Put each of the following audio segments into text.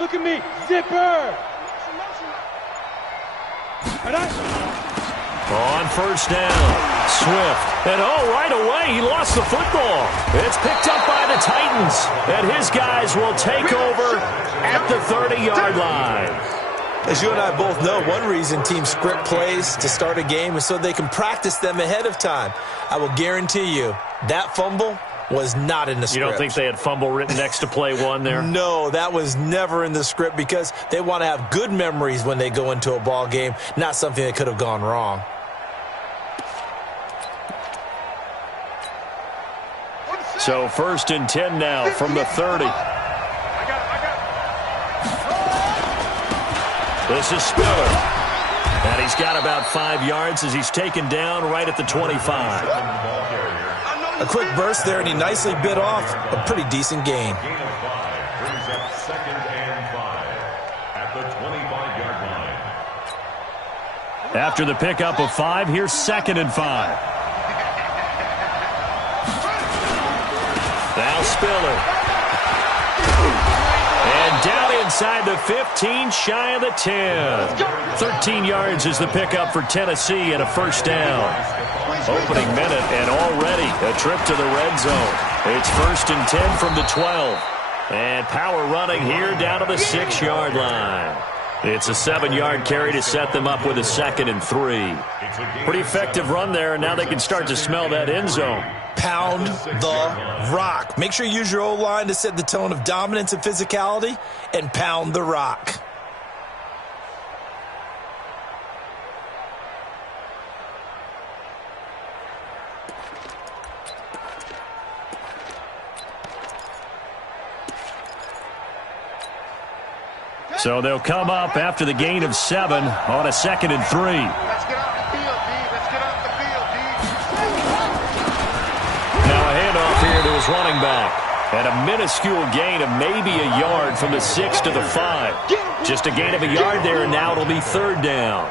Look at me, zipper. On first down, Swift. And right away, he lost the football. It's picked up by the Titans. And his guys will take over at the 30-yard line. As you and I both know, one reason teams script plays to start a game is so they can practice them ahead of time. I will guarantee you that fumble was not in the script. You don't think they had fumble written next to play one there? No, that was never in the script because they want to have good memories when they go into a ball game, not something that could have gone wrong. So 1st and 10 now from the 30. This is Spiller. And he's got about 5 yards as he's taken down right at the 25. A quick burst there, and he nicely bit off a pretty decent gain. After the pickup of 5, here's 2nd and 5. Now Spiller. And down inside the 15, shy of the 10. 13 yards is the pickup for Tennessee and a first down. Opening minute and already a trip to the red zone. It's 1st and 10 from the 12. And power running here down to the 6-yard line. It's a 7-yard carry to set them up with a 2nd and 3. Pretty effective run there, and now they can start to smell that end zone. Pound the rock. Make sure you use your O-line to set the tone of dominance and physicality, and pound the rock. So they'll come up after the gain of 7 on a 2nd and 3. Let's get off the field, D. Let's get off the field, D. Now a handoff here to his running back. And a minuscule gain of maybe a yard from the 6 to the 5. Just a gain of a yard there, and now it'll be 3rd down.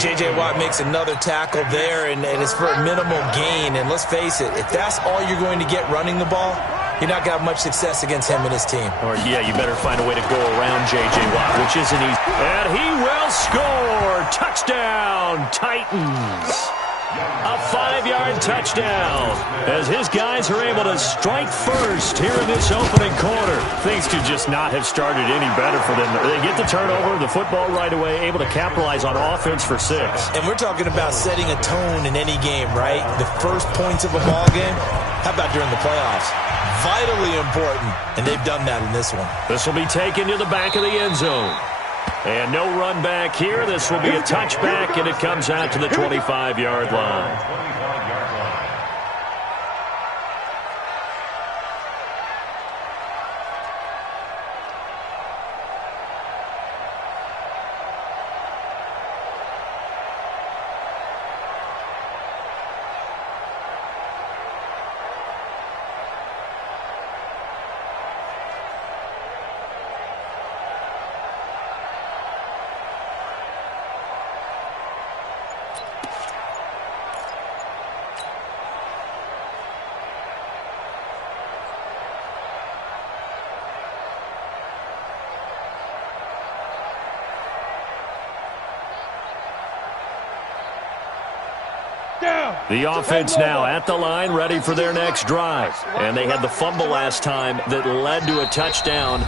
J.J. Watt makes another tackle there, and it's for a minimal gain. And let's face it, if that's all you're going to get running the ball, you're not going to have much success against him and his team. Or, yeah, you better find a way to go around J.J. Watt, which isn't easy. And he will score. Touchdown, Titans. A 5-yard touchdown as his guys are able to strike first here in this opening quarter. Things could just not have started any better for them. They get the turnover, the football right away, able to capitalize on offense for 6. And we're talking about setting a tone in any game, right? The first points of a ball game. How about during the playoffs? Vitally important, and they've done that in this one. This will be taken to the back of the end zone. And no run back here. This will be a touchback, and it comes out to the 25-yard line. The offense now at the line, ready for their next drive. And they had the fumble last time that led to a touchdown.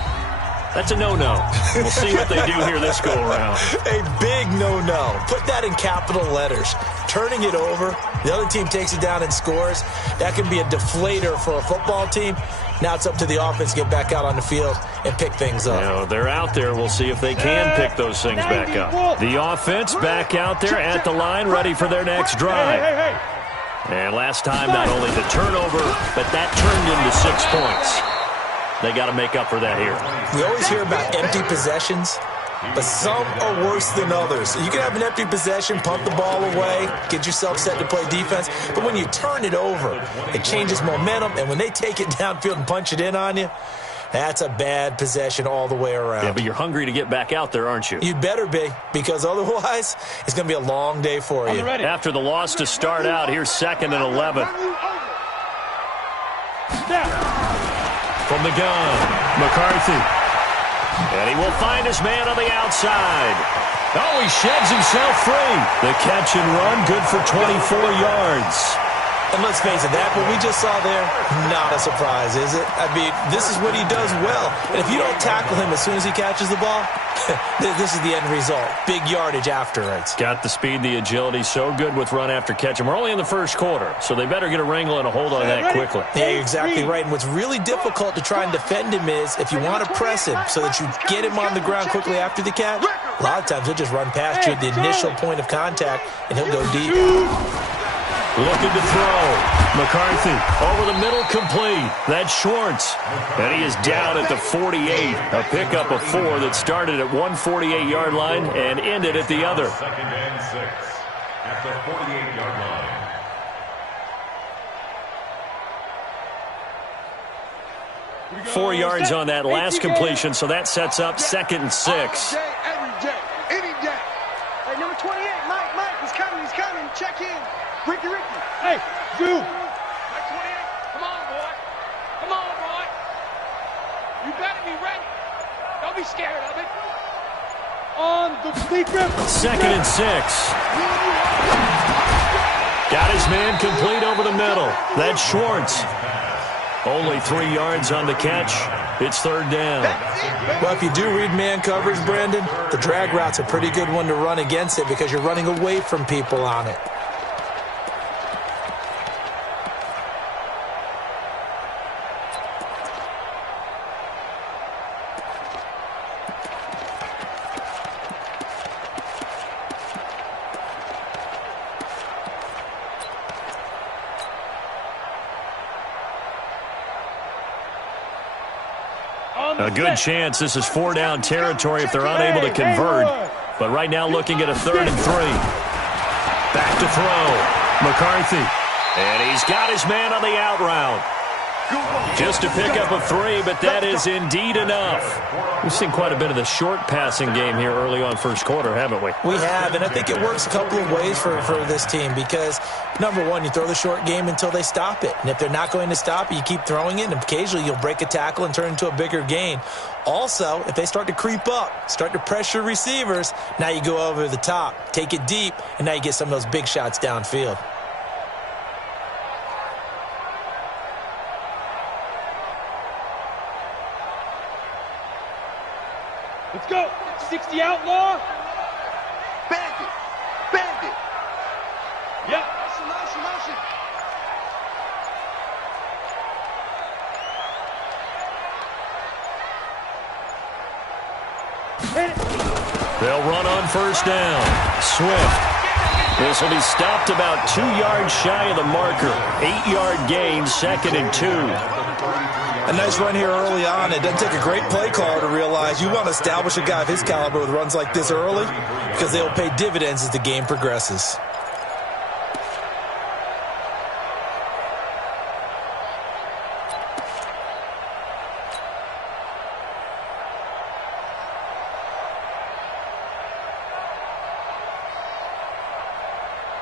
That's a no-no. We'll see what they do here this go-around. A big no-no. Put that in capital letters. Turning it over, the other team takes it down and scores. That can be a deflator for a football team. Now it's up to the offense to get back out on the field and pick things up. You know, they're out there. We'll see if they can pick those things back up. The offense back out there at the line, ready for their next drive. And last time, not only the turnover, but that turned into 6 points. They got to make up for that here. We always hear about empty possessions, but some are worse than others. You can have an empty possession, punt the ball away, get yourself set to play defense, but when you turn it over, it changes momentum, and when they take it downfield and punch it in on you, that's a bad possession all the way around. Yeah, but you're hungry to get back out there, aren't you? You better be, because otherwise it's going to be a long day for you. After the loss to start out, here's 2nd and 11. From the gun, McCarthy. And he will find his man on the outside. Oh, he sheds himself free. The catch and run, good for 24 yards. And let's face it, that what we just saw there, not a surprise, is it? I mean, this is what he does well. And if you don't tackle him as soon as he catches the ball, this is the end result. Big yardage afterwards. Got the speed, the agility, so good with run after catch. And we're only in the first quarter, so they better get a wrangle and a hold on that quickly. Yeah, you're exactly right. And what's really difficult to try and defend him is if you want to press him so that you get him on the ground quickly after the catch, a lot of times he'll just run past you at the initial point of contact, and he'll go deep. Looking to throw. McCarthy over the middle, complete. That's Schwartz. And he is down at the 48. A pickup of 4 that started at 148-yard line and ended at the other. Second and 6 at the 48-yard line. 4 yards on that last completion, so that sets up 2nd and 6. Every day, any day. Hey, number 28, Mike, he's coming. Check in. Ricky. Hey, you. Mike 28, come on, boy. You better be ready. Don't be scared of it. On the deep rip. 2nd and 6. Got his man complete over the middle. That's Schwartz. Only 3 yards on the catch. It's 3rd down. Well, if you do read man coverage, Brandon, the drag route's a pretty good one to run against it because you're running away from people on it. A good chance this is 4-down territory if they're unable to convert. But right now looking at a 3rd and 3. Back to throw. McCarthy. And he's got his man on the out route. Just a pickup of 3, but that is indeed enough. We've seen quite a bit of the short passing game here early on first quarter, haven't we? We have, and I think it works a couple of ways for this team because, number one, you throw the short game until they stop it. And if they're not going to stop it, you keep throwing it, and occasionally you'll break a tackle and turn into a bigger gain. Also, if they start to creep up, start to pressure receivers, now you go over the top, take it deep, and now you get some of those big shots downfield. Let's go. 60 outlaw. Bandit. Yep. Motion. Hit it. They'll run on 1st down. Swift. This will be stopped about 2 yards shy of the marker. 8-yard gain, 2nd and 2. A nice run here early on. It doesn't take a great play caller to realize you want to establish a guy of his caliber with runs like this early because they'll pay dividends as the game progresses.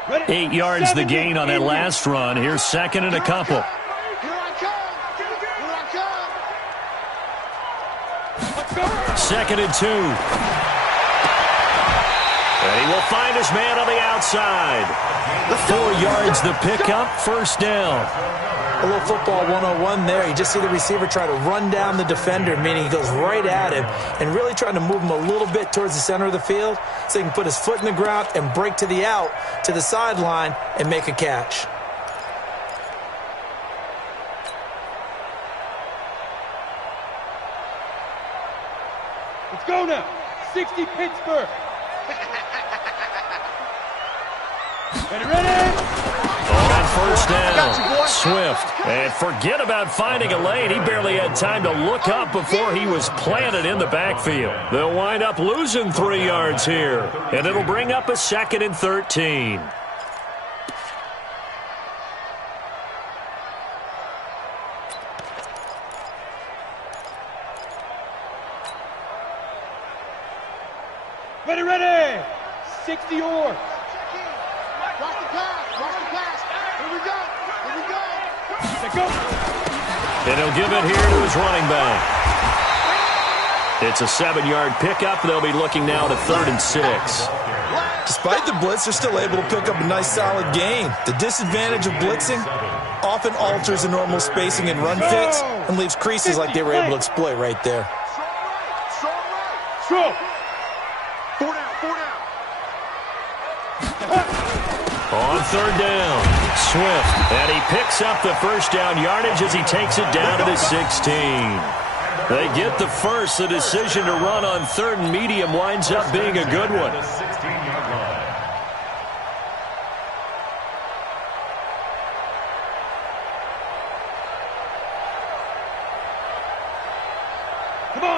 Ready. 8 yards the gain on that last run. Here's 2nd and a couple. Here I come. 2nd and 2. And he will find his man on the outside. 4 yards the pickup, 1st down. A little football 101 there. You just see the receiver try to run down the defender, meaning he goes right at him and really trying to move him a little bit towards the center of the field so he can put his foot in the ground and break to the out, to the sideline, and make a catch. Let's go now. 60 Pittsburgh. Ready. On 1st down, Swift. And forget about finding a lane. He barely had time to look up before he was planted in the backfield. They'll wind up losing 3 yards here. And it'll bring up a 2nd and 13. Ready. 60 yards. Watch the pass. Here we go. Let's go. And he'll give it here to his running back. It's a 7-yard pickup. They'll be looking now at a 3rd and 6. Despite the blitz, they're still able to pick up a nice, solid gain. The disadvantage of blitzing often alters the normal spacing and run fits and leaves creases like they were able to exploit right there. Throw. 4 down, 4 down. On 3rd down, Swift. And he picks up the first down yardage as he takes it down to the 16. They get the first. The decision to run on 3rd and medium winds up being a good one.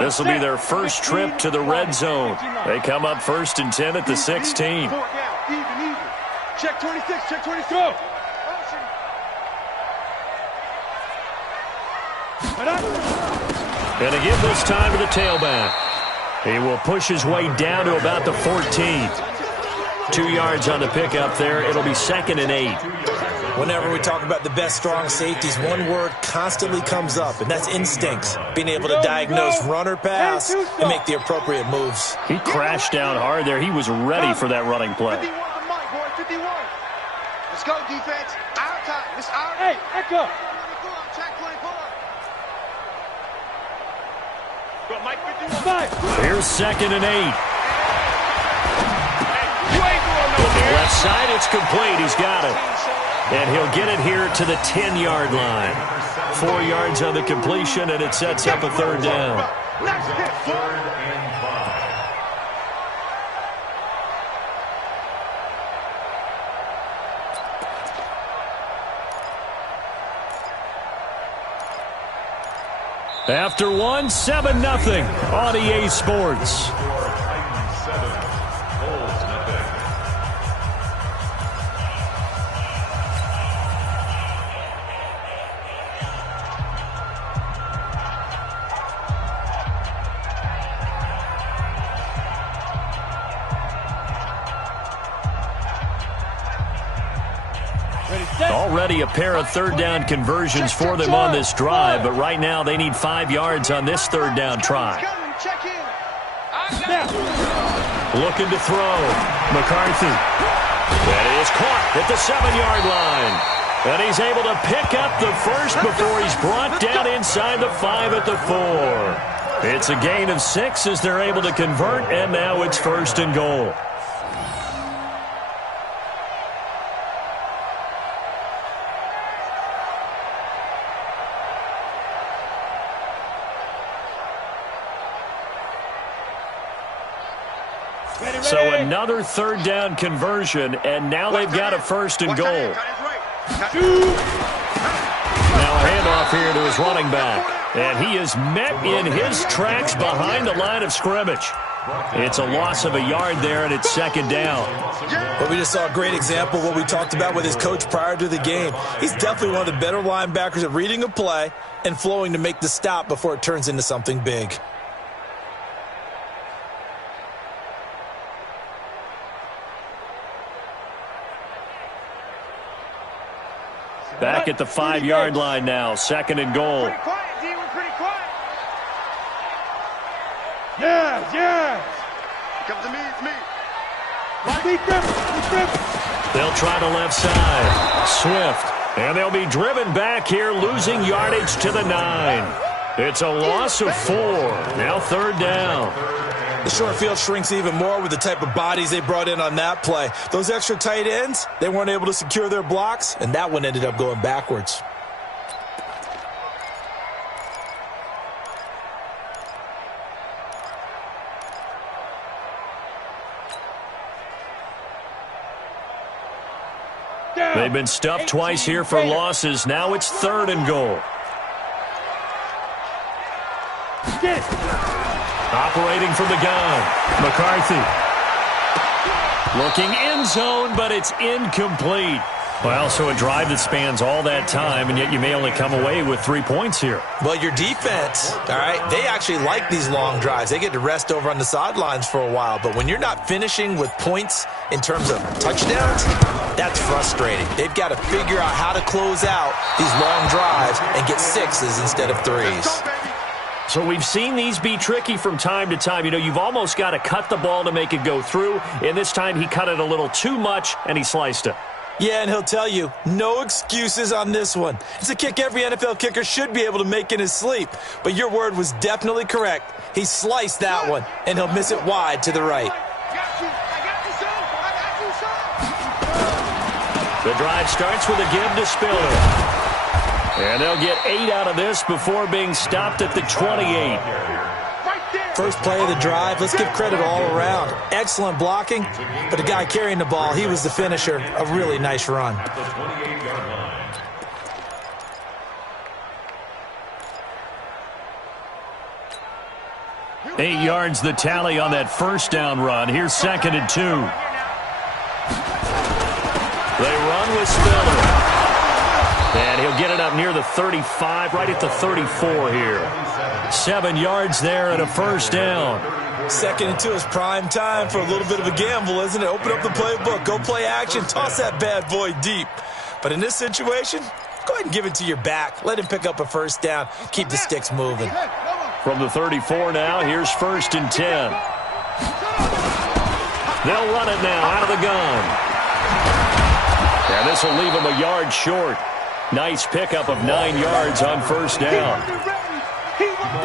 This will be their first trip to the red zone. They come up 1st and 10 at the 16. 4 down, even. Check 26, check 26. Go. And to give this time to the tailback. He will push his way down to about the 14. 2 yards on the pickup there. It'll be 2nd and 8. Whenever we talk about the best strong safeties, one word constantly comes up, and that's instincts. Being able to diagnose run or pass and make the appropriate moves. He crashed down hard there. He was ready for that running play. 51 to Mike, boy, 51. Let's go, defense. Our time. It's our Hey, Echo. Check 24. Go, Mike, 51. Five. Here's 2nd and 8. You ain't going nowhere. Left side, it's complete. He's got it. And he'll get it here to the 10-yard line. 4 yards on the completion, and it sets up a 3rd down. Next hit, 3rd and 5. After one, 7-0 on EA Sports. Already a pair of 3rd down conversions for them on this drive, but right now they need 5 yards on this 3rd down try. Check in. Looking to throw. McCarthy. That is caught at the 7-yard line. And he's able to pick up the first before he's brought down inside the 5 at the 4. It's a gain of 6 as they're able to convert, and now it's 1st and goal. So another 3rd down conversion, and now they've got a 1st and goal. Now a handoff here to his running back, and he is met in his tracks behind the line of scrimmage. It's a loss of a yard there, and it's 2nd down. But we just saw a great example of what we talked about with his coach prior to the game. He's definitely one of the better linebackers at reading a play and flowing to make the stop before it turns into something big. Back at the 5-yard line now, 2nd and goal. Pretty quiet, D. We're pretty quiet. Yes. Come to me, it's me. Beat them. They'll try the left side. Swift. And they'll be driven back here, losing yardage to the 9. It's a loss of 4. Now 3rd down. The short field shrinks even more with the type of bodies they brought in on that play. Those extra tight ends, they weren't able to secure their blocks, and that one ended up going backwards. They've been stuffed twice here for losses. Now it's 3rd and goal. Operating from the gun, McCarthy. Looking end zone, but it's incomplete. Well, so a drive that spans all that time, and yet you may only come away with 3 points here. Well, your defense, all right, they actually like these long drives. They get to rest over on the sidelines for a while. But when you're not finishing with points in terms of touchdowns, that's frustrating. They've got to figure out how to close out these long drives and get 6s instead of 3s. So we've seen these be tricky from time to time. You know, you've almost got to cut the ball to make it go through. And this time he cut it a little too much, and he sliced it. Yeah, and he'll tell you, no excuses on this one. It's a kick every NFL kicker should be able to make in his sleep. But your word was definitely correct. He sliced that one, and he'll miss it wide to the right. The drive starts with a give to Spiller. And they'll get 8 out of this before being stopped at the 28. First play of the drive, let's give credit all around. Excellent blocking, but the guy carrying the ball, he was the finisher. A really nice run. Eight yards the tally on that first down run. Here's 2nd and 2. They run with Spiller. And he'll get it up near the 35, right at the 34 here. 7 yards there and a first down. 2nd and 2 is prime time for a little bit of a gamble, isn't it? Open up the playbook, go play action, toss that bad boy deep. But in this situation, go ahead and give it to your back. Let him pick up a first down. Keep the sticks moving. From the 34 now, here's 1st and 10. They'll run it now out of the gun. And this will leave him a yard short. Nice pickup of 9 yards on first down.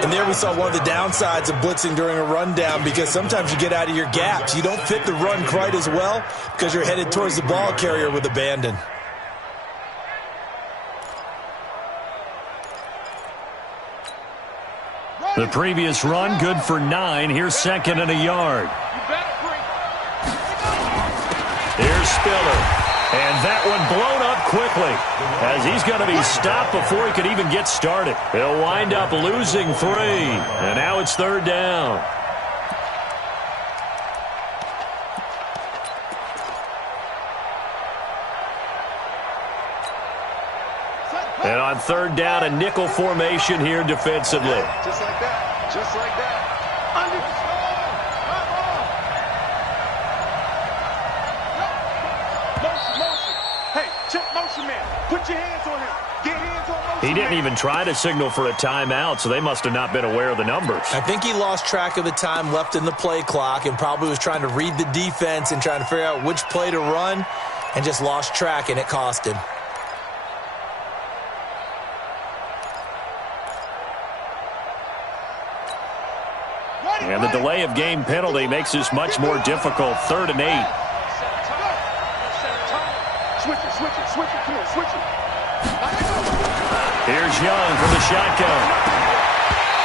And there we saw one of the downsides of blitzing during a rundown, because sometimes you get out of your gaps. You don't fit the run quite as well because you're headed towards the ball carrier with abandon. The previous run good for 9. Here's 2nd and a yard. Here's Spiller. And that one blown up quickly as he's going to be stopped before he could even get started. He'll wind up losing 3. And now it's 3rd down. And on 3rd down, a nickel formation here defensively. Just like that. Just like that. Under control. Motion. Hey, check motion man. Put your hands on him. Get hands on motion. He didn't even try to signal for a timeout, so they must have not been aware of the numbers. I think he lost track of the time left in the play clock and probably was trying to read the defense and trying to figure out which play to run and just lost track, and it cost him. And the delay of game penalty makes this much more difficult. 3rd and 8. Switch it. Come on, switch it. Here's Young from the shotgun.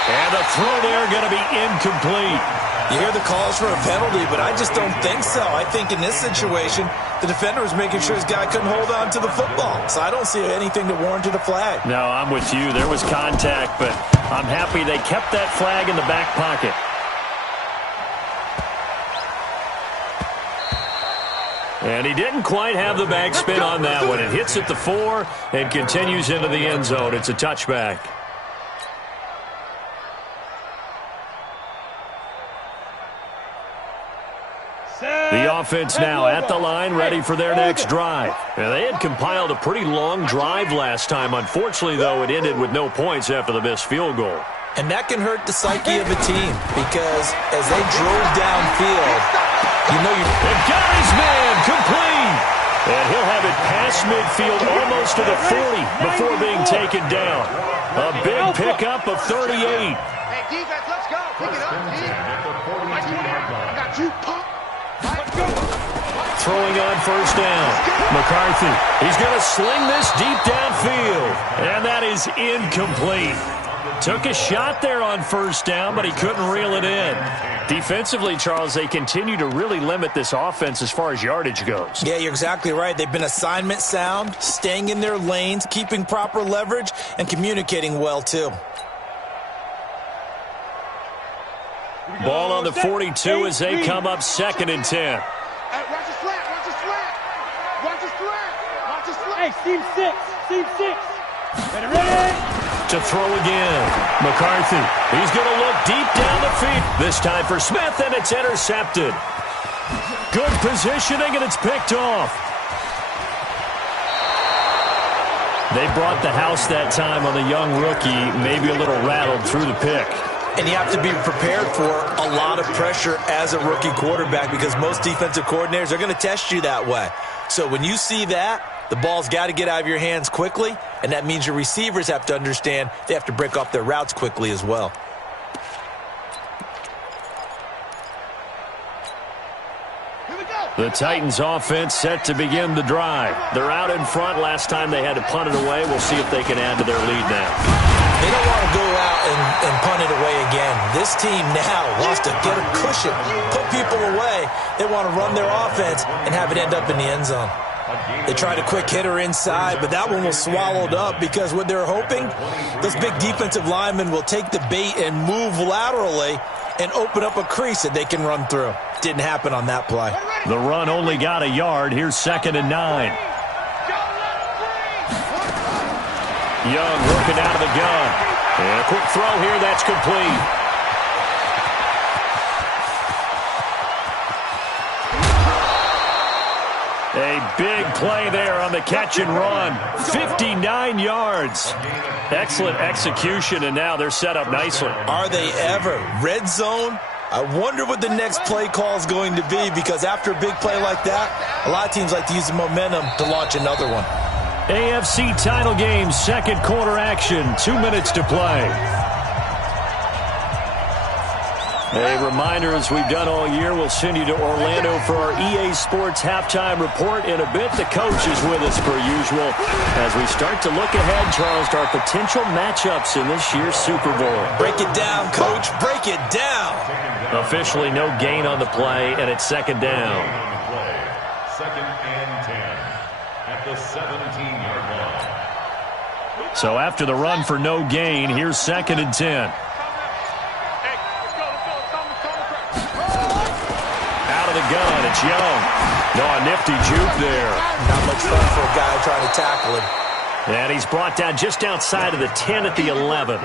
And the throw there going to be incomplete. You hear the calls for a penalty, but I just don't think so. I think in this situation, the defender was making sure his guy couldn't hold on to the football. So I don't see anything to warrant a flag. No, I'm with you. There was contact, but I'm happy they kept that flag in the back pocket. And he didn't quite have the backspin on that one. It hits at the 4 and continues into the end zone. It's a touchback. The offense now at the line, ready for their next drive. Now, they had compiled a pretty long drive last time. Unfortunately, though, it ended with no points after the missed field goal. And that can hurt the psyche of a team, because as they drove downfield, you know They've got his man complete. And he'll have it past midfield almost to the 40 before being taken down. A big pickup of 38. Hey, defense, let's go. Pick it up, got you, pump. Let's go. Throwing on first down. McCarthy. He's going to sling this deep downfield. And that is incomplete. Took a shot there on first down, but he couldn't reel it in. Defensively, Charles, they continue to really limit this offense as far as yardage goes. Yeah, you're exactly right. They've been assignment sound, staying in their lanes, keeping proper leverage, and communicating well, too. Ball on the 42 as they come up 2nd and 10. Watch his flat. Hey, seam 6. Ready. To throw again. McCarthy. He's going to look deep down the field. This time for Smith, and it's intercepted. Good positioning, and it's picked off. They brought the house that time on the young rookie, maybe a little rattled through the pick. And you have to be prepared for a lot of pressure as a rookie quarterback because most defensive coordinators are going to test you that way. So when you see that, the ball's got to get out of your hands quickly, and that means your receivers have to understand they have to break off their routes quickly as well. The Titans offense set to begin the drive. They're out in front. Last time they had to punt it away. We'll see if they can add to their lead now. They don't want to go out and punt it away again. This team now wants to get a cushion, put people away. They want to run their offense and have it end up in the end zone. They tried a quick hitter inside, but that one was swallowed up because what they're hoping, those big defensive linemen will take the bait and move laterally and open up a crease that they can run through. Didn't happen on that play. The run only got a yard. Here's 2nd and 9. Young looking out of the gun. And a quick throw here. That's complete. A big play there on the catch and run. 59 yards. Excellent execution, and now they're set up nicely. Are they ever? Red zone? I wonder what the next play call is going to be because after a big play like that, a lot of teams like to use the momentum to launch another one. AFC title game, second quarter action. 2 minutes to play. A reminder, as we've done all year, we'll send you to Orlando for our EA Sports halftime report. In a bit, the coach is with us per usual as we start to look ahead, Charles, to our potential matchups in this year's Super Bowl. Break it down, Coach. Break it down. Officially no gain on the play, and it's 2nd down. 2nd and 10 at the 17-yard line. So after the run for no gain, here's 2nd and 10. Out of the gun, it's Young. No, a nifty juke there. Not much fun for a guy trying to tackle him. And he's brought down just outside of the 10 at the 11.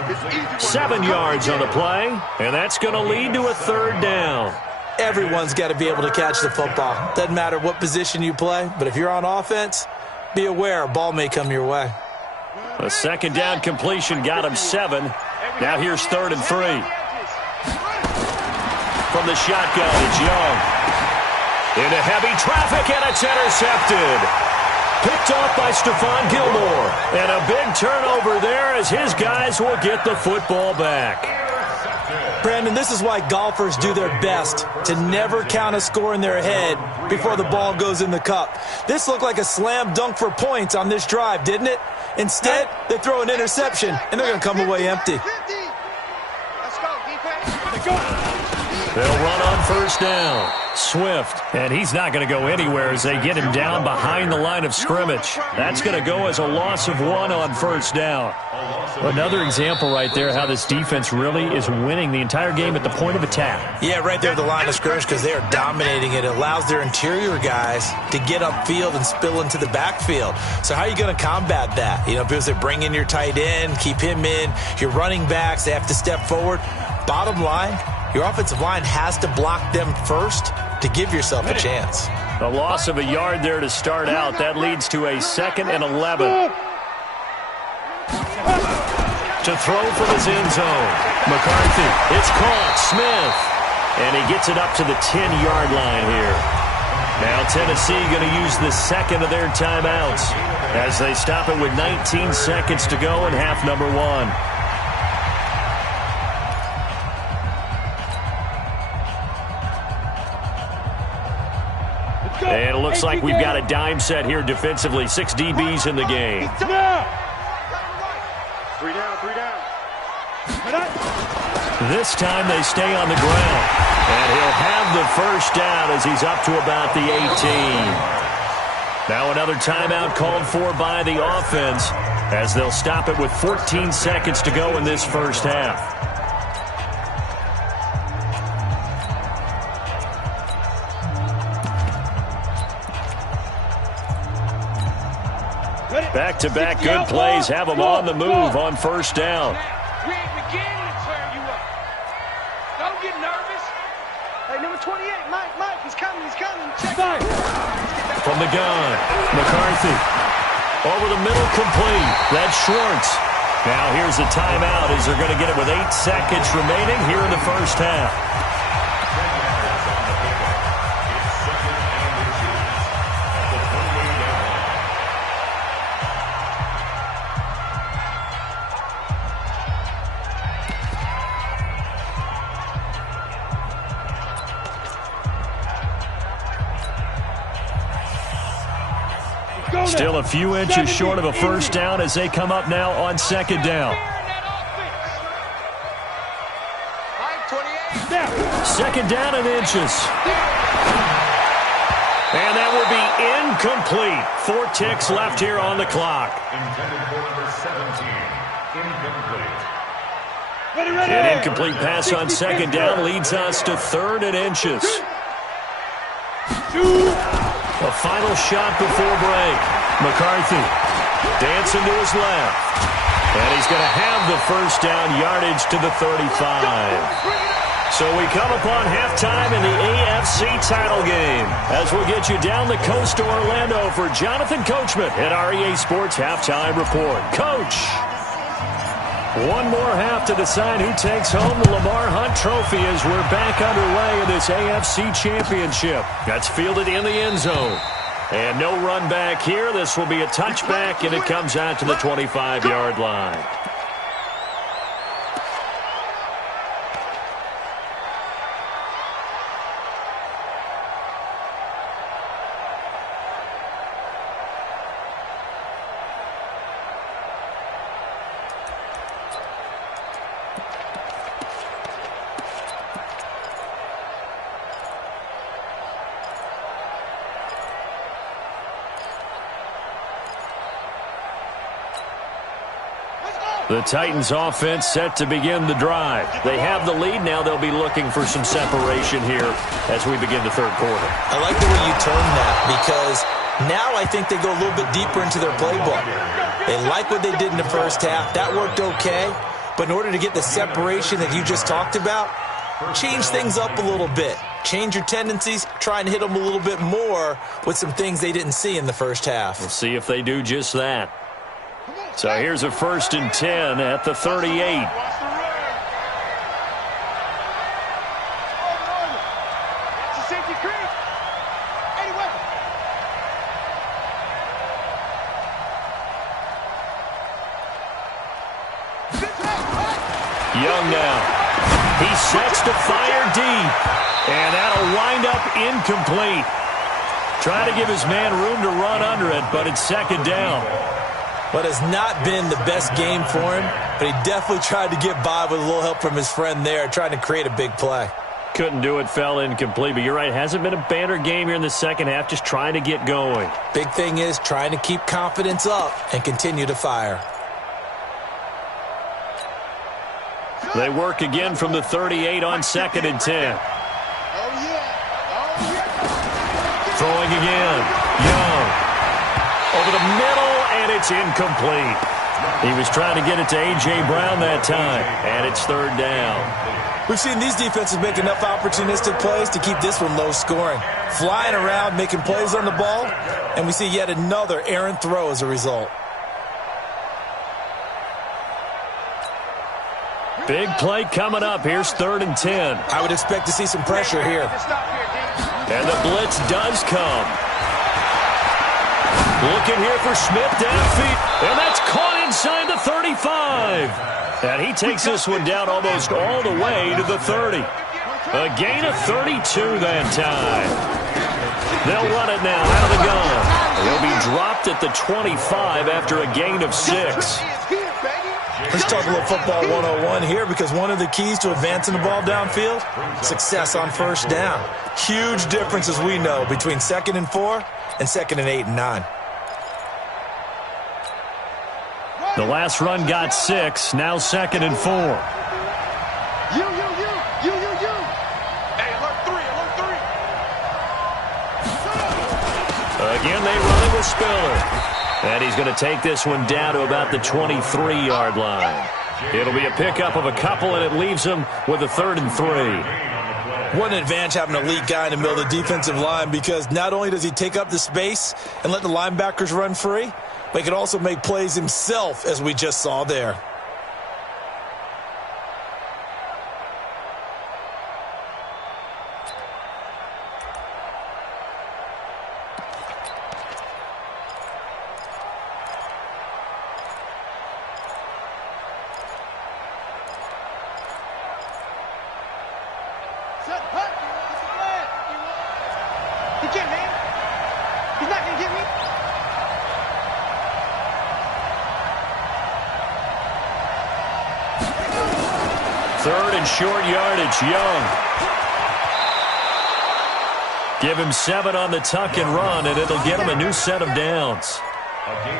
7 yards on the play, and that's going to lead to a 3rd down. Everyone's got to be able to catch the football. Doesn't matter what position you play, but if you're on offense, be aware a ball may come your way. A 2nd down completion got him 7. Now here's 3rd and 3. From the shotgun, it's Young. Into heavy traffic, and it's intercepted. Picked off by Stephon Gilmore. And a big turnover there as his guys will get the football back. Brandon, this is why golfers do their best to never count a score in their head before the ball goes in the cup. This looked like a slam dunk for points on this drive, didn't it? Instead, they throw an interception, and they're going to come away empty. Let's go, defense. They'll run on 1st down. Swift, and he's not going to go anywhere as they get him down behind the line of scrimmage. That's going to go as a loss of 1 on 1st down. Another example right there how this defense really is winning the entire game at the point of attack. Yeah, right there at the line of scrimmage because they are dominating it. It allows their interior guys to get upfield and spill into the backfield. So how are you going to combat that? You know, because they bring in your tight end, keep him in. Your running backs, they have to step forward. Bottom line, your offensive line has to block them first to give yourself a chance. A loss of a yard there to start out. That leads to a 2nd and 11. To throw from his end zone. McCarthy, it's caught. Smith. And he gets it up to the 10-yard line here. Now Tennessee going to use the 2nd of their timeouts as they stop it with 19 seconds to go in half number 1. And it looks like we've got a dime set here defensively. 6 DBs in the game. 3 down, 3 down. This time they stay on the ground. And he'll have the 1st down as he's up to about the 18. Now another timeout called for by the offense as they'll stop it with 14 seconds to go in this 1st half. Back-to-back good plays have them on the move on 1st down. We ain't beginning to turn you up. Don't get nervous. Hey, number 28, Mike, he's coming. Check it. From the gun, McCarthy. Over the middle, complete. That's Schwartz. Now here's a timeout as they're going to get it with 8 seconds remaining here in the first half. Still a few inches short of a first down as they come up now on second down. Second down and inches. And that will be incomplete. 4 ticks left here on the clock. Intended for number 17. Incomplete. An incomplete pass on second down leads us to 3rd and inches. A final shot before break. McCarthy dancing to his left. And he's going to have the first down, yardage to the 35. So we come upon halftime in the AFC title game as we'll get you down the coast to Orlando for Jonathan Coachman at our EA Sports Halftime Report. Coach, one more half to decide who takes home the Lamar Hunt Trophy as we're back underway in this AFC Championship. That's fielded in the end zone. And no run back here. This will be a touchback, and it comes out to the 25-yard line. The Titans offense set to begin the drive. They have the lead. Now they'll be looking for some separation here as we begin the third quarter. I like the way you term that because now I think they go a little bit deeper into their playbook. They like what they did in the first half. That worked okay. But in order to get the separation that you just talked about, change things up a little bit. Change your tendencies. Try and hit them a little bit more with some things they didn't see in the first half. We'll see if they do just that. So here's a 1st and 10 at the 38. Young now. He sets to fire deep. And that'll wind up incomplete. Trying to give his man room to run under it, but it's second down. What has not been the best game for him, but he definitely tried to get by with a little help from his friend there, trying to create a big play. Couldn't do it, fell incomplete, but you're right, hasn't been a banner game here in the second half, just trying to get going. Big thing is trying to keep confidence up and continue to fire. They work again from the 38 on 2nd and 10. Throwing again. Young. Over the middle, and it's incomplete. He was trying to get it to A.J. Brown that time, and it's 3rd down. We've seen these defenses make enough opportunistic plays to keep this one low scoring. Flying around, making plays on the ball, and we see yet another errant throw as a result. Big play coming up. Here's 3rd and 10. I would expect to see some pressure here. And the blitz does come. Looking here for Smith downfield. And that's caught inside the 35. And he takes this one down almost all the way to the 30. A gain of 32 that time. They'll run it now out of the gun. He'll be dropped at the 25 after a gain of 6. Let's talk a little football 101 here because one of the keys to advancing the ball downfield, success on first down. Huge difference, as we know, between 2nd and 4 and 2nd and 8 and 9. The last run got 6, now 2nd and 4. You. Hey, alert 3. Again, they run it with Spiller. And he's going to take this one down to about the 23-yard line. It'll be a pickup of a couple, and it leaves him with a 3rd and 3. What an advantage having an elite guy in the middle of the defensive line because not only does he take up the space and let the linebackers run free, but he can also make plays himself, as we just saw there. Third and short yardage, Young. Give him 7 on the tuck and run, and it'll get him a new set of downs.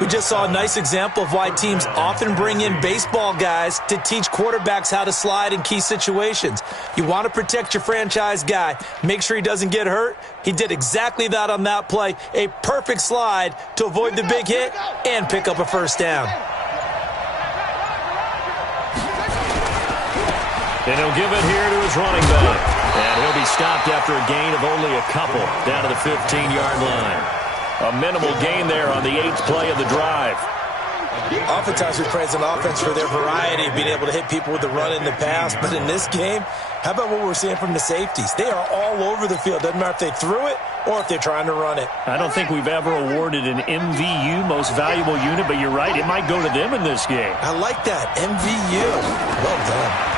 We just saw a nice example of why teams often bring in baseball guys to teach quarterbacks how to slide in key situations. You want to protect your franchise guy. Make sure he doesn't get hurt. He did exactly that on that play. A perfect slide to avoid the big hit and pick up a first down. And he'll give it here to his running back. And he'll be stopped after a gain of only a couple down to the 15-yard line. A minimal gain there on the 8th play of the drive. Oftentimes we praise an offense for their variety, being able to hit people with the run and the pass. But in this game, how about what we're seeing from the safeties? They are all over the field. Doesn't matter if they threw it or if they're trying to run it. I don't think we've ever awarded an MVU, most valuable unit, but you're right, it might go to them in this game. I like that, MVU. Well done.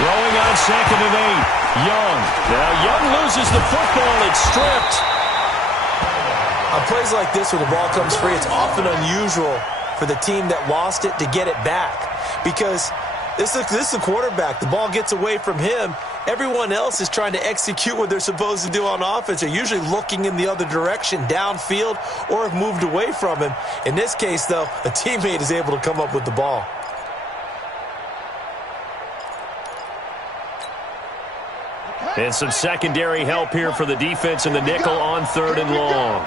Throwing on 2nd and 8. Young. Now Young loses the football. It's stripped. On plays like this where the ball comes free, it's often unusual for the team that lost it to get it back. Because this is the quarterback. The ball gets away from him. Everyone else is trying to execute what they're supposed to do on offense. They're usually looking in the other direction, downfield, or have moved away from him. In this case, though, a teammate is able to come up with the ball. And some secondary help here for the defense in the nickel on 3rd and long.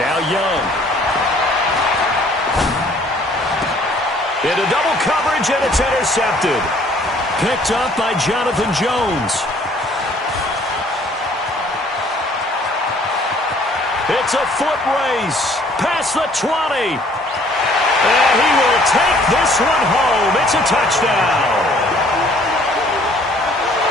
Now Young. Into double coverage, and it's intercepted. Picked up by Jonathan Jones. It's a foot race. Past the 20. And he will take this one home. It's a touchdown.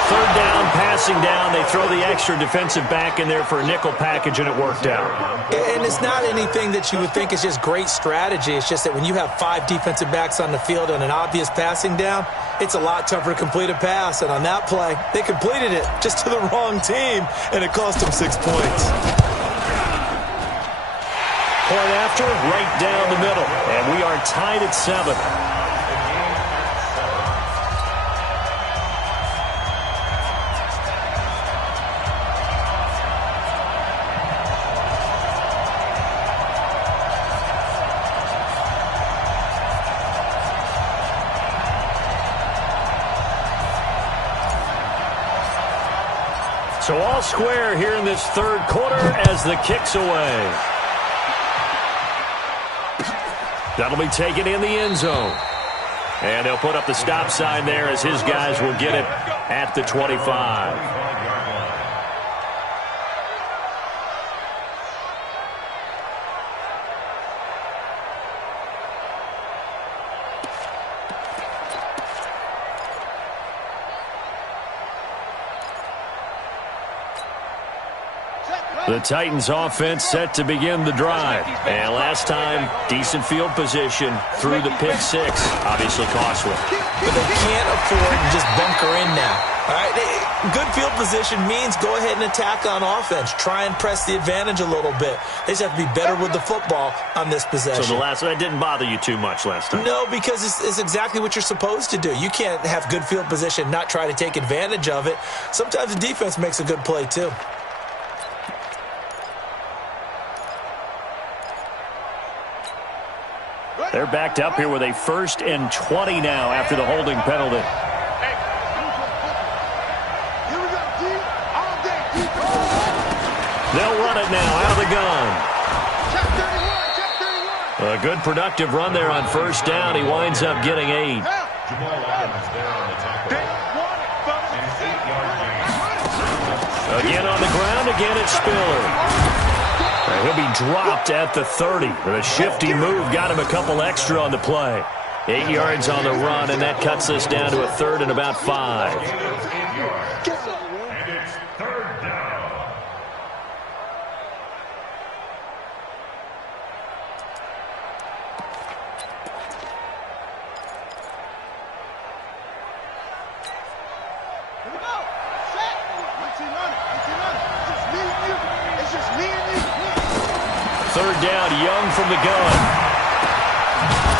3rd down, passing down. They throw the extra defensive back in there for a nickel package, and it worked out. And it's not anything that you would think is just great strategy. It's just that when you have 5 defensive backs on the field on an obvious passing down, it's a lot tougher to complete a pass. And on that play, they completed it just to the wrong team, and it cost them 6 points. Point after, right down the middle. And we are tied at 7. So all square here in this 3rd quarter as the kick's away. That'll be taken in the end zone. And he'll put up the stop sign there as his guys will get it at the 25. The Titans offense set to begin the drive. And last time, decent field position through the pick 6. Obviously costly. But they can't afford to just bunker in now. All right, good field position means go ahead and attack on offense. Try and press the advantage a little bit. They just have to be better with the football on this possession. So that didn't bother you too much last time? No, because it's exactly what you're supposed to do. You can't have good field position, not try to take advantage of it. Sometimes the defense makes a good play too. They're backed up here with a 1st and 20 now after the holding penalty. They'll run it now out of the gun. A good productive run there on 1st down. He winds up getting 8. Again on the ground. Again it's Spiller. He'll be dropped at the 30. The shifty move got him a couple extra on the play. 8 yards on the run, and that cuts us down to a 3rd and about 5. And it's 3rd down. Here we go. Set. It's just me and you. It's just me and you. 3rd down, Young from the gun.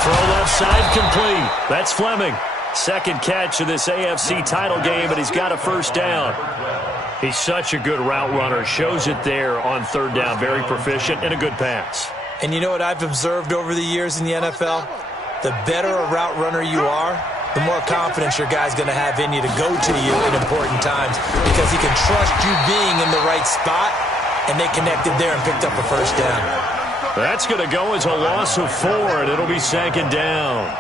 throw left side complete. That's Fleming. Second catch of this AFC title game, and he's got a first down. He's such a good route runner. Shows it there on third down. Very proficient and a good pass. And you know what I've observed over the years in the NFL? The better a route runner you are, the more confidence your guy's going to have in you to go to you in important times because he can trust you being in the right spot, and they connected there and picked up a first down. That's going to go as a loss of 4, and it'll be second down.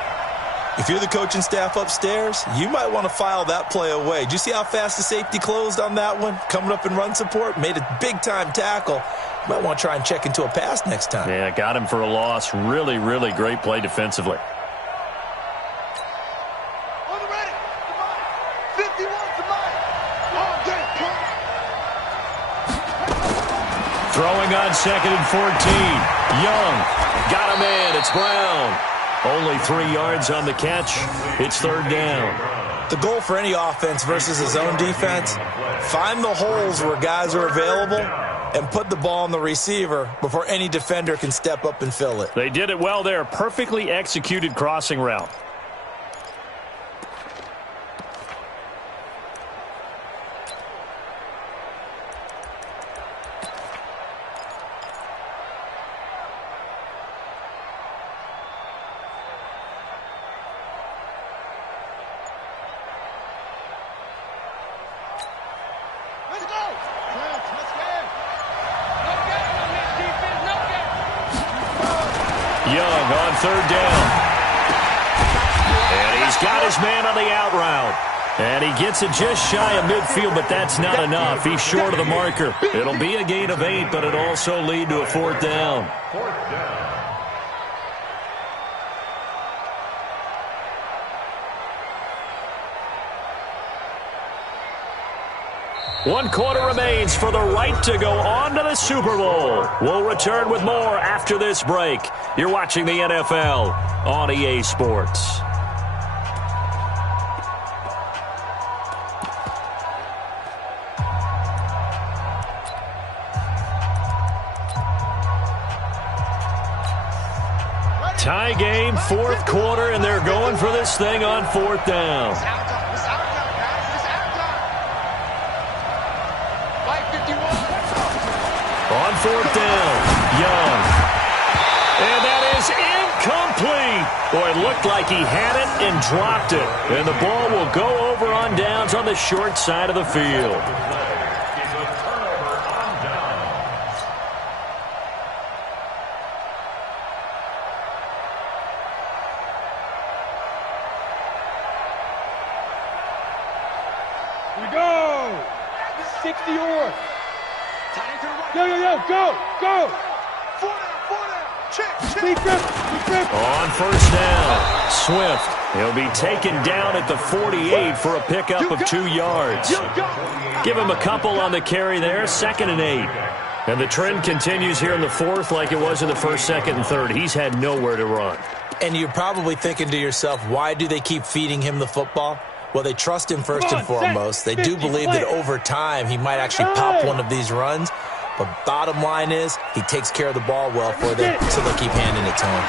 If you're the coaching staff upstairs, you might want to file that play away. Did you see how fast the safety closed on that one? Coming up in run support, made a big-time tackle. You might want to try and check into a pass next time. Yeah, got him for a loss. Really, really great play defensively. On the ready. 51 to mine. All day, Throwing on 2nd and 14. Young. Got him in. It's Brown. Only 3 yards on the catch. It's third down. The goal for any offense versus his own defense, find the holes where guys are available and put the ball on the receiver before any defender can step up and fill it. They did it well there. Perfectly executed crossing route. Young on third down. And he's got his man on the out route. And he gets it just shy of midfield, but that's not enough. He's short of the marker. It'll be a gain of 8, but it'll also lead to a fourth down. One quarter remains for the right to go on to the Super Bowl. We'll return with more after this break. You're watching the NFL on EA Sports. Tie game, fourth quarter, and they're going for this thing on fourth down. On fourth down, Young. And that is incomplete. Boy, it looked like he had it and dropped it. And the ball will go over on downs on the short side of the field. Here we go. 60 or. Yo, go, go. 4 down. Check. Deep grip. On first down, Swift. He'll be taken down at the 48 for a pickup of 2 yards. Give him a couple on the carry there, 2nd and 8. And the trend continues here in the fourth like it was in the first, 2nd, and 3rd. He's had nowhere to run. And you're probably thinking to yourself, why do they keep feeding him the football? Well, they trust him first and foremost. They do believe that over time he might actually pop one of these runs. But bottom line is he takes care of the ball well for them, so they'll keep handing it to him.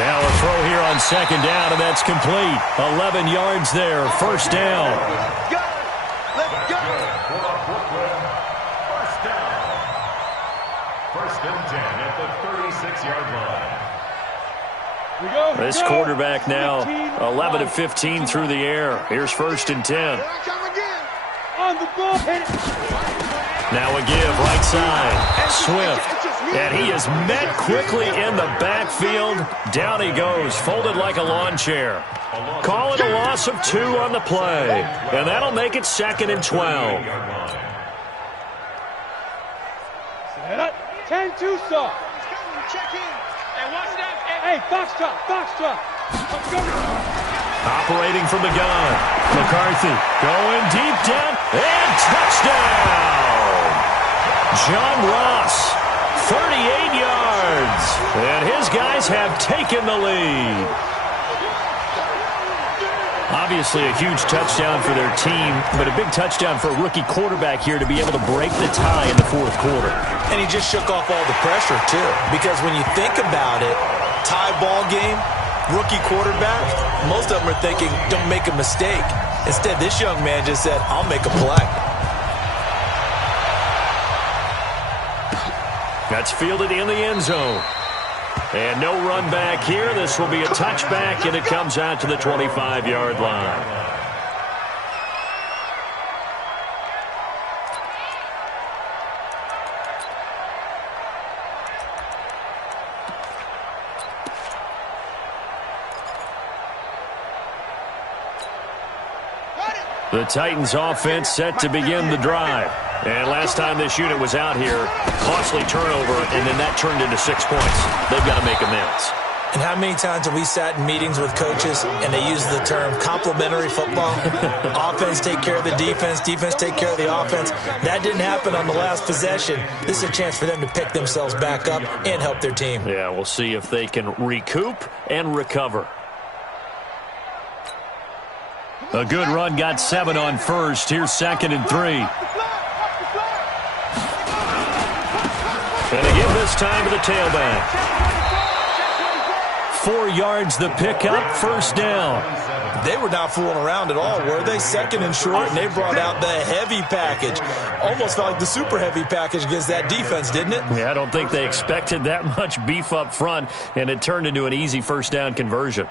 Now a throw here on 2nd down, and that's complete. 11 yards there, first down. Let's go. First down. 1st and 10 at the 36-yard line. This quarterback now 11 of 15 through the air. Here's 1st and 10. Here I come again. On the ball. Hit it. Now a give, right side. Swift. And he is met quickly in the backfield. Down he goes, folded like a lawn chair. Call it a loss of 2 on the play. And that'll make it 2nd and 12. Set up. 10-2 soft. Check in. Hey, watch that. Hey, foxtrot. Let's go. Operating from the gun. McCarthy going deep down. And touchdown. John Ross, 38 yards. And his guys have taken the lead. Obviously a huge touchdown for their team, but a big touchdown for a rookie quarterback here to be able to break the tie in the fourth quarter. And he just shook off all the pressure, too. Because when you think about it, tie ball game, rookie quarterback, most of them are thinking, don't make a mistake. Instead, this young man just said, I'll make a play. That's fielded in the end zone. And no run back here. This will be a touchback, and it comes out to the 25-yard line. The Titans offense set to begin the drive. And last time this unit was out here, costly turnover, and then that turned into 6 points. They've got to make amends. And how many times have we sat in meetings with coaches and they use the term complementary football? Offense take care of the defense, defense take care of the offense. That didn't happen on the last possession. This is a chance for them to pick themselves back up and help their team. Yeah, we'll see if they can recoup and recover. A good run got 7 on first. Here's 2nd and 3. And again this time to the tailback. 4 yards the pickup, first down. They were not fooling around at all, were they? 2nd and short, and they brought out the heavy package. Almost felt like the super heavy package against that defense, didn't it? Yeah, I don't think they expected that much beef up front, and it turned into an easy first down conversion.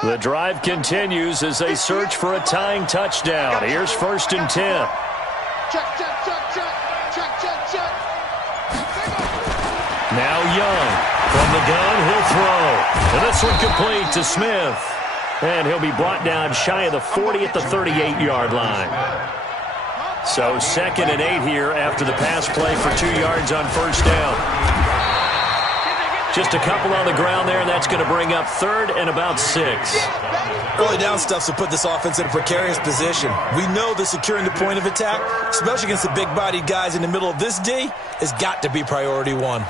The drive continues as they search for a tying touchdown. Here's 1st and 10. Check, check, check, check. Check, check, check. Now Young from the gun, he'll throw. And this one complete to Smith. And he'll be brought down shy of the 40 at the 38-yard line. So 2nd and 8 here after the pass play for 2 yards on first down. Just a couple on the ground there, and that's going to bring up 3rd and about 6. Early down stuff to put this offense in a precarious position. We know that securing the point of attack, especially against the big-bodied guys in the middle of this D, has got to be priority 1.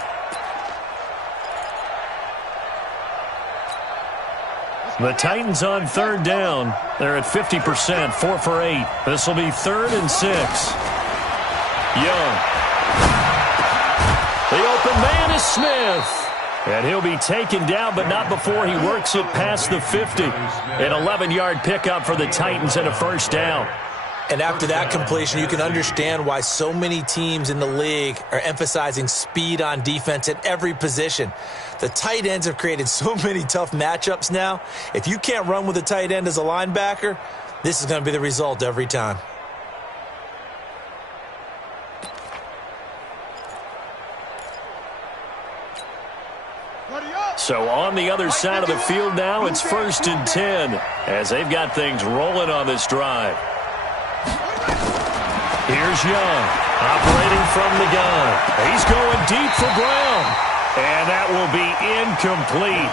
The Titans on 3rd down. They're at 50%, 4 for 8. This will be 3rd and 6. Young. The open man is Smith. And he'll be taken down, but not before he works it past the 50. An 11-yard pickup for the Titans and a first down. And after that completion, you can understand why so many teams in the league are emphasizing speed on defense at every position. The tight ends have created so many tough matchups now. If you can't run with a tight end as a linebacker, this is going to be the result every time. So on the other side of the field now, it's 1st and 10 as they've got things rolling on this drive. Here's Young operating from the gun. He's going deep for Brown. And that will be incomplete.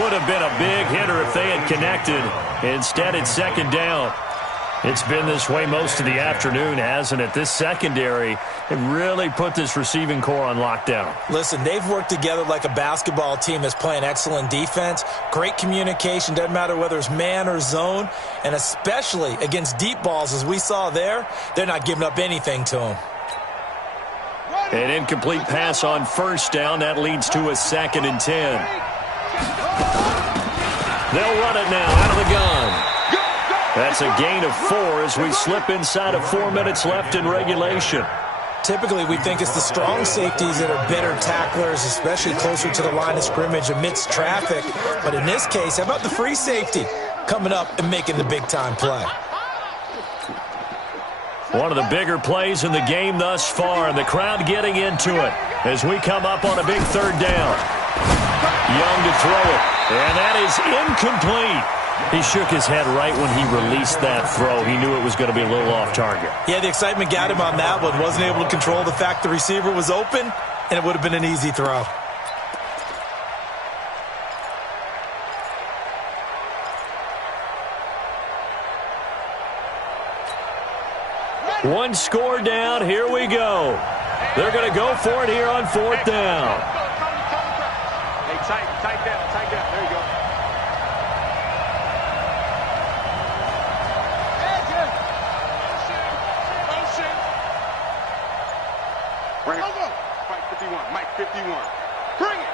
Would have been a big hitter if they had connected. Instead, it's 2nd down. It's been this way most of the afternoon, hasn't it? This secondary really put this receiving core on lockdown. Listen, they've worked together like a basketball team that's playing excellent defense. Great communication, doesn't matter whether it's man or zone. And especially against deep balls, as we saw there, they're not giving up anything to them. An incomplete pass on first down. That leads to a 2nd and 10. They'll run it now out of the gun. That's a gain of 4 as we slip inside of 4 minutes left in regulation. Typically, we think it's the strong safeties that are better tacklers, especially closer to the line of scrimmage amidst traffic. But in this case, how about the free safety coming up and making the big-time play? One of the bigger plays in the game thus far, and the crowd getting into it as we come up on a big 3rd down. Young to throw it, and that is incomplete. He shook his head right when he released that throw. He knew it was going to be a little off target. Yeah, the excitement got him on that one. Wasn't able to control the fact the receiver was open, and it would have been an easy throw. One score down. Here we go. They're going to go for it here on 4th down. Hey, tight down. There you go. Bring it. Mike 51. Mike 51. Bring it.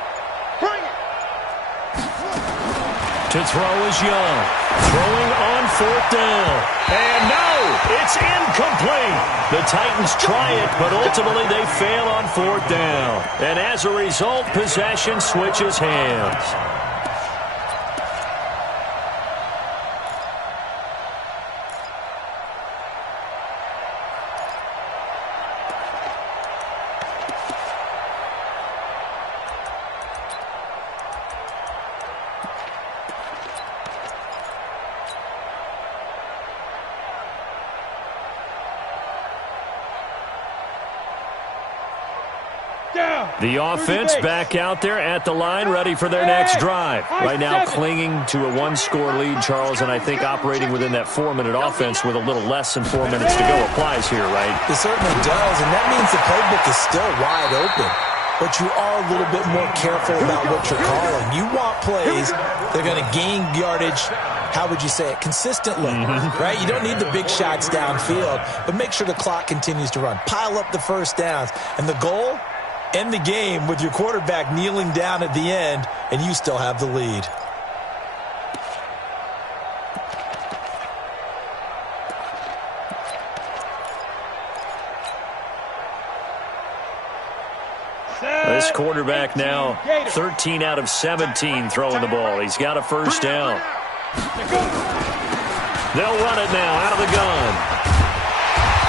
To throw is Young. Throwing on 4th down. And no, it's incomplete. The Titans try it, but ultimately they fail on 4th down. And as a result, possession switches hands. The offense back out there at the line, ready for their next drive. Right now clinging to a one-score lead, Charles, and I think operating within that 4-minute offense with a little less than 4 minutes to go applies here, right? It certainly does, and that means the playbook is still wide open. But you are a little bit more careful about what you're calling. You want plays that are going to gain yardage, how would you say it, consistently, right? You don't need the big shots downfield, but make sure the clock continues to run. Pile up the first downs. And the goal? End the game with your quarterback kneeling down at the end, and you still have the lead. This quarterback now 13 out of 17 throwing the ball. He's got a first down. They'll run it now out of the gun.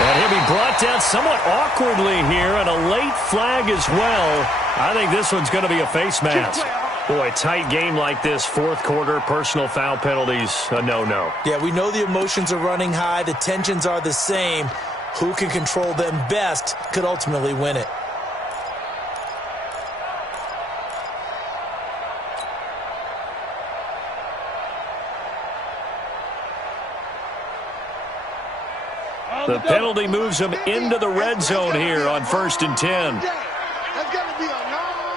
And he'll be brought down somewhat awkwardly here, and a late flag as well. I think this one's going to be a face mask. Boy, tight game like this, 4th quarter, personal foul penalties, a no-no. Yeah, we know the emotions are running high. The tensions are the same. Who can control them best could ultimately win it. The penalty moves them into the red zone here on 1st and 10.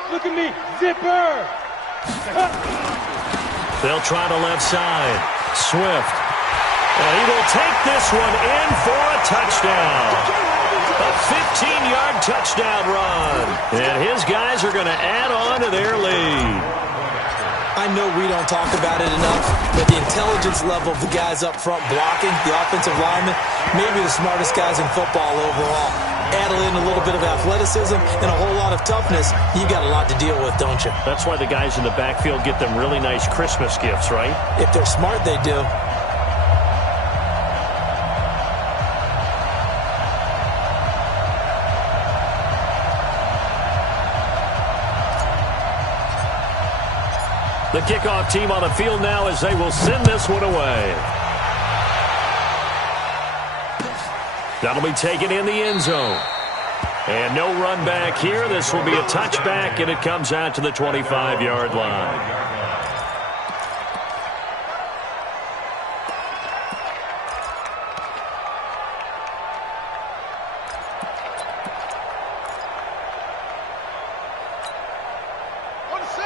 Look at me, zipper. They'll try the left side. Swift. And he will take this one in for a touchdown. A 15-yard touchdown run. And his guys are going to add on to their lead. I know we don't talk about it enough, but the intelligence level of the guys up front blocking, the offensive linemen, maybe the smartest guys in football overall. Add in a little bit of athleticism and a whole lot of toughness, you got a lot to deal with, don't you? That's why the guys in the backfield get them really nice Christmas gifts, right? If they're smart, they do. The kickoff team on the field now as they will send this one away. That'll be taken in the end zone. And no run back here. This will be a touchback, and it comes out to the 25-yard line.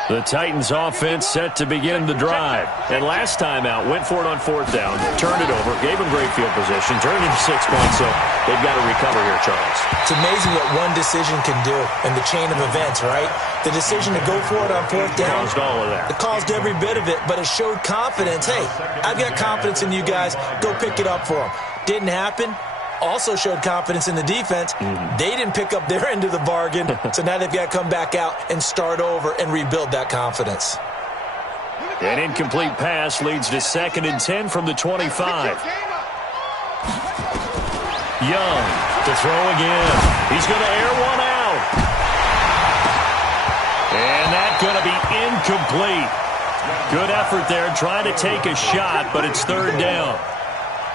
The Titans offense set to begin the drive. And last time out, went for it on 4th down, turned it over, gave them great field position, turned it into 6 points, so they've got to recover here, Charles. It's amazing what one decision can do in the chain of events, right? The decision to go for it on 4th down. Caused all of that. It caused every bit of it, but it showed confidence. Hey, I've got confidence in you guys. Go pick it up for them. Didn't happen. Also showed confidence in the defense. They didn't pick up their end of the bargain, so now they've got to come back out and start over and rebuild that confidence. An incomplete pass leads to 2nd and 10 from the 25. Young to throw again. He's going to air one out. And that's going to be incomplete. Good effort there, trying to take a shot, but it's 3rd down.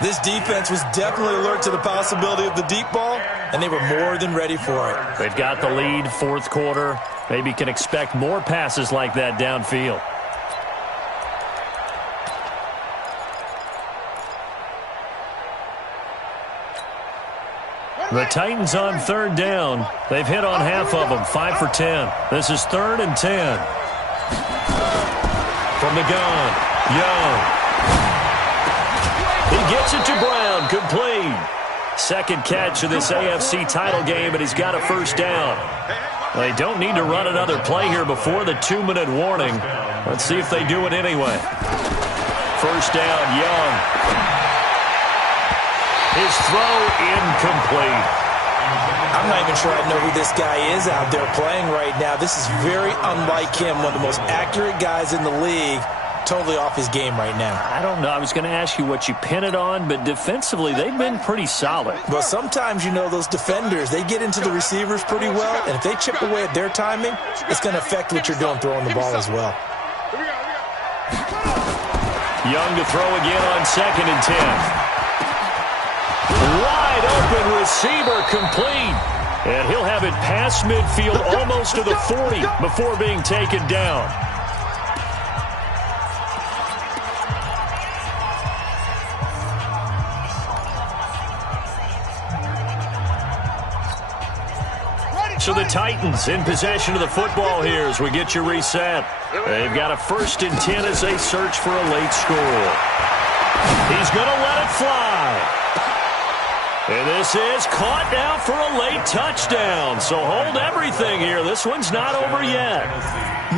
This defense was definitely alert to the possibility of the deep ball, and they were more than ready for it. They've got the lead, 4th quarter. Maybe can expect more passes like that downfield. The Titans on third down. They've hit on half of them, 5 for 10. This is 3rd and 10. From the gun, Young. He gets it to Brown, complete. Second catch of this AFC title game, and he's got a first down. They don't need to run another play here before the 2-minute warning. Let's see if they do it anyway. First down, Young. His throw incomplete. I'm not even sure I know who this guy is out there playing right now. This is very unlike him, one of the most accurate guys in the league. Totally off his game right now. I don't know. I was going to ask you what you pin it on, but defensively, they've been pretty solid. Well, sometimes, you know, those defenders, they get into the receivers pretty well, and if they chip away at their timing, it's going to affect what you're doing throwing the ball as well. Young to throw again on 2nd and 10. Wide open receiver, complete. And he'll have it past midfield almost to the 40 before being taken down. So the Titans in possession of the football here as we get you reset. They've got a 1st and 10 as they search for a late score. He's going to let it fly. And this is caught now for a late touchdown. So hold everything here. This one's not over yet.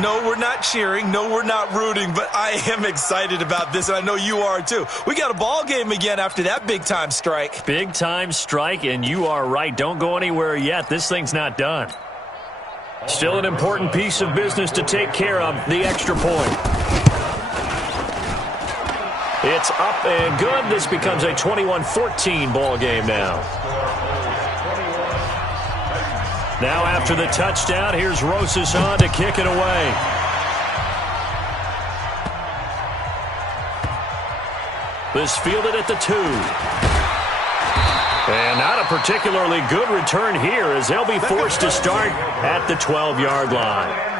No, we're not cheering. No, we're not rooting. But I am excited about this, and I know you are too. We got a ball game again after that big-time strike. Big-time strike, and you are right. Don't go anywhere yet. This thing's not done. Still an important piece of business to take care of, the extra point. It's up and good. This becomes a 21-14 ball game now. Now after the touchdown, here's Rosas on to kick it away. This fielded at the 2. And not a particularly good return here as they'll be forced to start at the 12-yard line.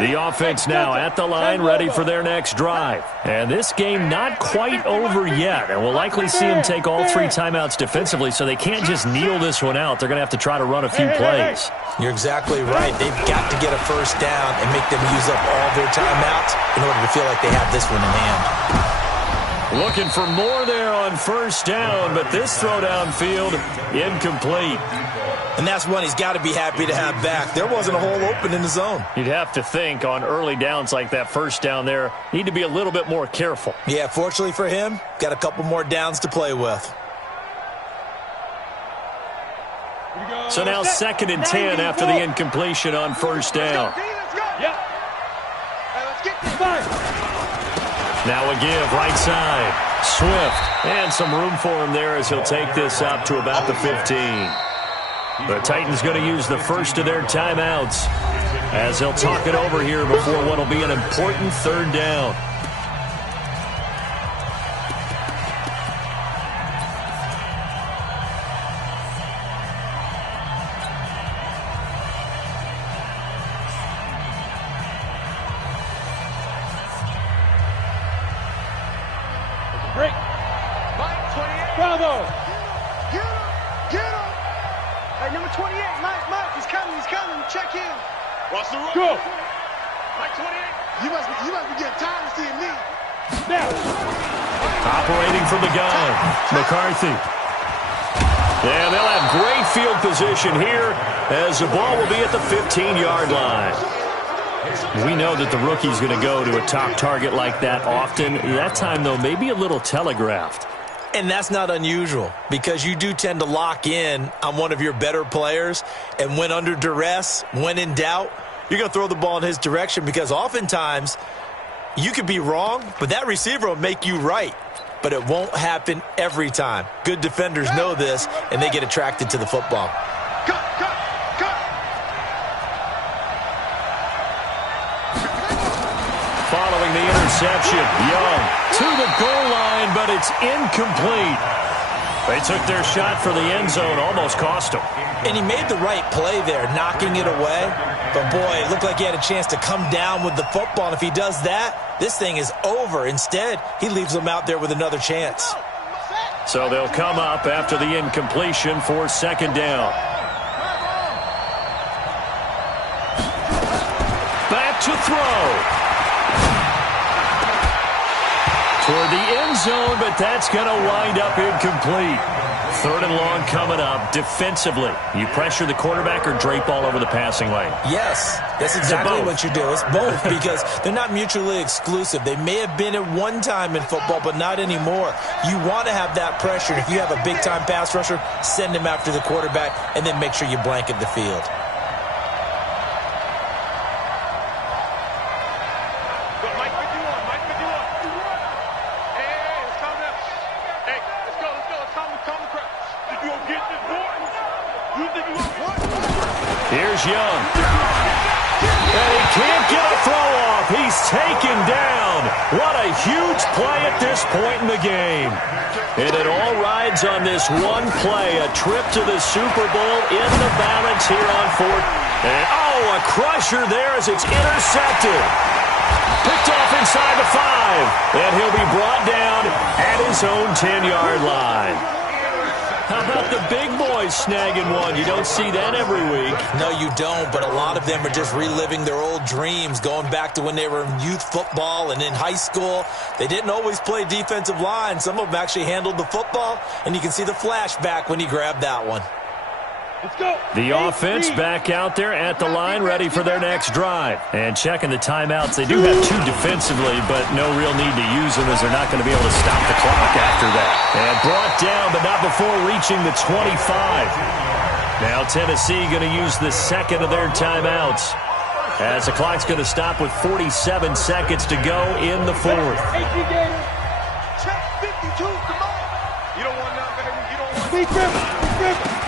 The offense now at the line, ready for their next drive. And this game not quite over yet. And we'll likely see them take all 3 timeouts defensively, so they can't just kneel this one out. They're going to have to try to run a few plays. You're exactly right. They've got to get a first down and make them use up all their timeouts in order to feel like they have this one in hand. Looking for more there on first down, but this throw downfield incomplete. And that's one he's got to be happy to have back. There wasn't a hole open in the zone. You'd have to think on early downs like that first down there, need to be a little bit more careful. Yeah, fortunately for him, got a couple more downs to play with. So now 2nd and 10 after the incompletion on first down. Now a give, right side. Swift, and some room for him there as he'll take this up to about the 15. The Titans going to use the first of their timeouts as they'll talk it over here before what will be an important 3rd down. Break. Bravo. Get him. Hey, number 28, Mike, he's coming. Check him. Watch the road. Go. Mike 28. You must be getting tired of seeing me. Now. Operating from the gun, McCarthy. Yeah, they'll have great field position here as the ball will be at the 15-yard line. We know that the rookie's going to go to a top target like that often. That time, though, maybe a little telegraphed. And that's not unusual because you do tend to lock in on one of your better players. And when under duress, when in doubt, you're going to throw the ball in his direction because oftentimes you could be wrong, but that receiver will make you right. But it won't happen every time. Good defenders know this, and they get attracted to the football. Cut. Following the interception. Young to the goal line, but it's incomplete. They took their shot for the end zone, almost cost him. And he made the right play there, knocking it away. But, boy, it looked like he had a chance to come down with the football. And if he does that, this thing is over. Instead, he leaves him out there with another chance. So they'll come up after the incompletion for second down. Back to throw. Toward the end zone, but that's going to wind up incomplete. Third and long coming up. Defensively, you pressure the quarterback or drape all over the passing lane? Yes, that's exactly what you do. It's both because they're not mutually exclusive. They may have been at one time in football, but not anymore. You want to have that pressure. If you have a big-time pass rusher, send him after the quarterback, and then make sure you blanket the field. Here's Young. And he can't get a throw off. He's taken down. What a huge play at this point in the game. And it all rides on this one play. A trip to the Super Bowl in the balance here on fourth. And, a crusher there as it's intercepted. Picked off inside the 5. And he'll be brought down at his own 10-yard line. How about the big boys snagging one? You don't see that every week. No, you don't, but a lot of them are just reliving their old dreams, going back to when they were in youth football and in high school. They didn't always play defensive line. Some of them actually handled the football, and you can see the flashback when he grabbed that one. Let's go. The offense back out there at the line, ready for their next drive. And checking the timeouts. They do have 2 defensively, but no real need to use them as they're not going to be able to stop the clock after that. And brought down, but not before reaching the 25. Now Tennessee going to use the second of their timeouts as the clock's going to stop with 47 seconds to go in the fourth. Check 52, come on. You don't want nothing, baby. You don't want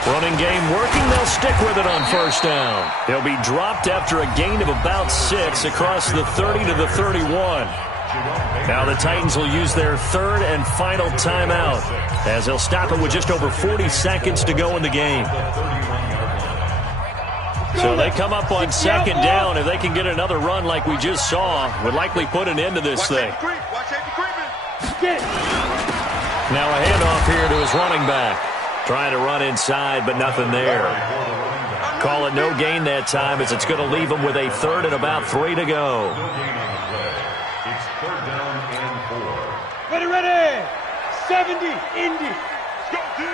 Running game working. They'll stick with it on first down. He'll be dropped after a gain of about 6 across the 30 to the 31. Now the Titans will use their third and final timeout as they'll stop it with just over 40 seconds to go in the game. So they come up on second down. If they can get another run like we just saw, would likely put an end to this thing. Now a handoff here to his running back. Trying to run inside, but nothing there. Call it no gain that time as it's going to leave him with a third and about 3 to go. It's third down and 4. Ready. 70, Indy. Let's go, D.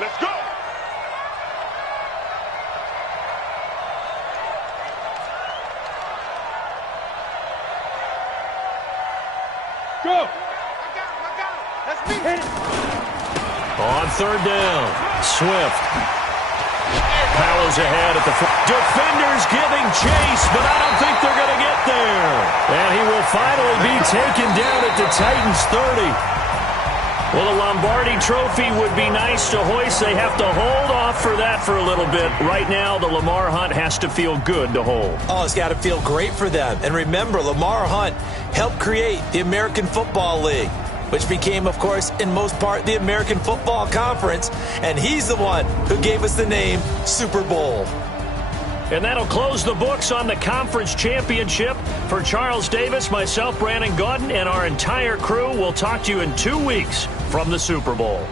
Let's go. Go. I got him. That's me. Hit it. On third down, Swift powers ahead at the front. Defenders giving chase, but I don't think they're going to get there. And he will finally be taken down at the Titans 30. Well, the Lombardi Trophy would be nice to hoist. They have to hold off for that for a little bit. Right now, the Lamar Hunt has to feel good to hold. Oh, it's got to feel great for them. And remember, Lamar Hunt helped create the American Football League, which became, of course, in most part, the American Football Conference. And he's the one who gave us the name Super Bowl. And that'll close the books on the conference championship. For Charles Davis, myself, Brandon Gaudin, and our entire crew, we'll talk to you in 2 weeks from the Super Bowl.